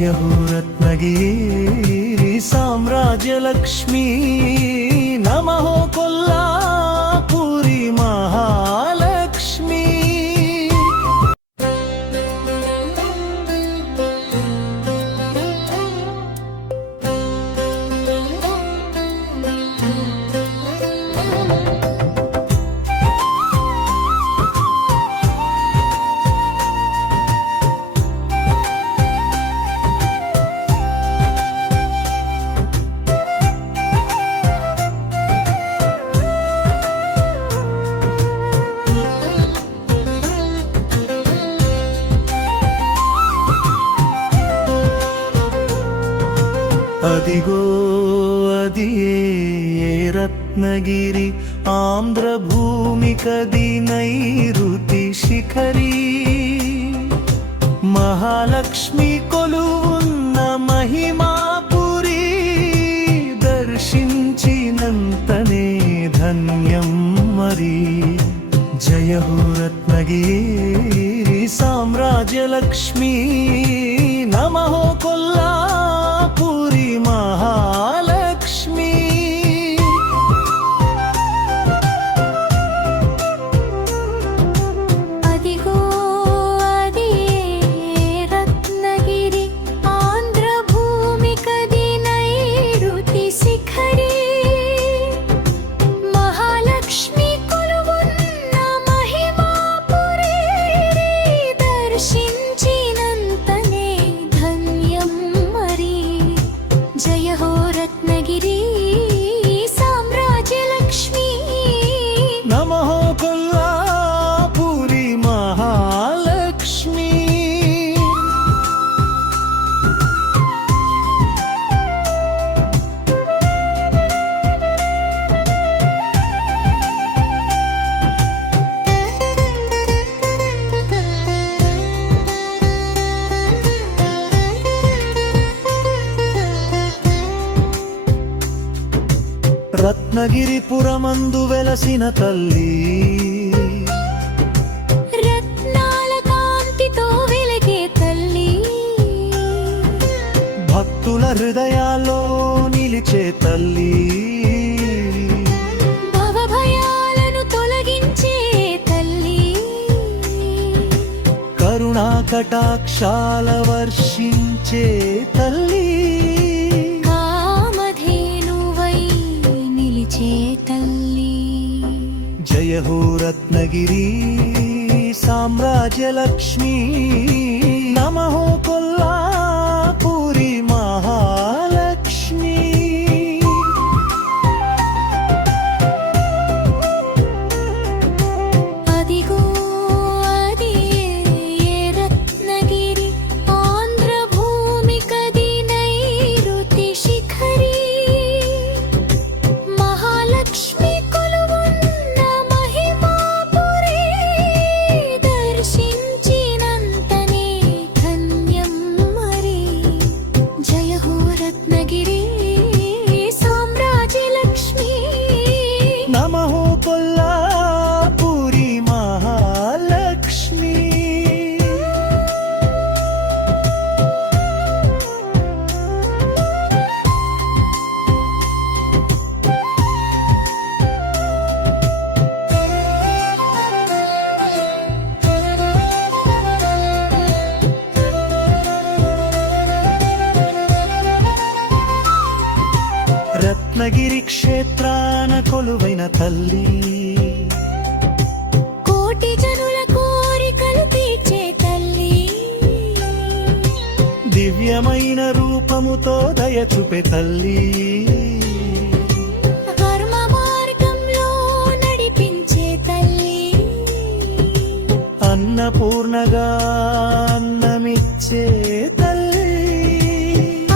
जय हो रत्नगिरी साम्राज्यलक्ष्मी नमः कोल्लापुरी महालक्ष्मी। అదిగో అదియే రత్నగిరి ఆంధ్రభూమి కది నైరుతి శిఖరి మహాలక్ష్మి కొలువున్న మహిమాపురి దర్శించినంతనే ధన్యం మరి। జయ హో రత్నగిరి సామ్రాజ్యలక్ష్మి నమః కొల్లాపురి महालक्ष्मी। अदिगो अदिये रत्नगिरि आंध्रभूमि कदि नैऋति शिखरि महालक्ष्मी कोलुवुन्न महिमापुरी दर्शिंचिनंतने धन्यं मरी। जय हो रत्नगिरी साम्राज्यलक्ष्मी नमः कोल्लापुरी महालक्ष्मी। రత్నగిరిపురమందు వెలసిన తల్లి రత్నాల కాంతితో వెలిగే తల్లి భక్తుల హృదయాల్లో నిలిచే తల్లి భవభయాలను తొలగించే తల్లి కరుణా కటాక్షాల వర్షించే తల్లి जय हो रत्नगिरी साम्राज्यलक्ष्मी नमः कोल्लापुरी महालक्ष्मी। अदिगो अदिये रत्नगिरि आंध्रभूमि कदि नैऋति शिखरि महालक्ष्मी नमः कोल्लापुरी महालक्ष्मी। రత్నగిరి క్షేత్రాన కొలువైన తల్లి కోటి జనుల కోరికలు తీర్చే తల్లి దివ్యమైన రూపముతో దయ చూపే తల్లి ధర్మ మార్గంలో నడిపించే తల్లి అన్నపూర్ణగా అన్నమిచ్చే తల్లి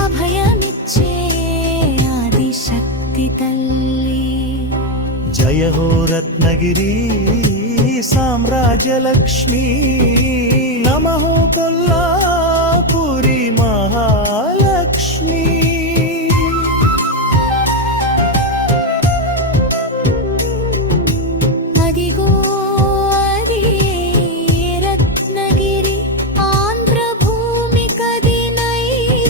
అభయమిచ్చే ఆదిశక్తి తల్లి। जय हो रत्नगिरी साम्राज्यलक्ष्मी नमः कोल्लापुरी महालक्ष्मी। अदिगो अदिये रत्नगिरि आंध्रभूमि कदि नैऋति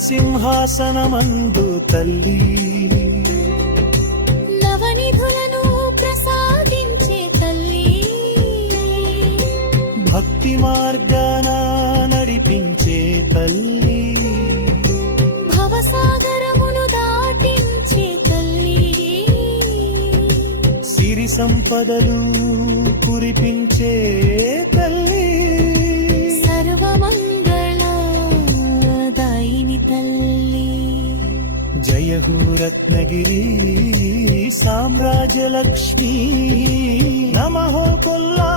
సింహాసనమందు తల్లి నవనిధులను ప్రసాదించే తల్లి భక్తి మార్గాన నడిపించే తల్లి భవసాగరమును దాటించే తల్లి సిరి సంపదలు కురిపించే తల్లి సర్వమంగళదాయిని తల్లి జయ హో రత్నగిరి సామ్రాజ్య లక్ష్మీ నమః కొల్లా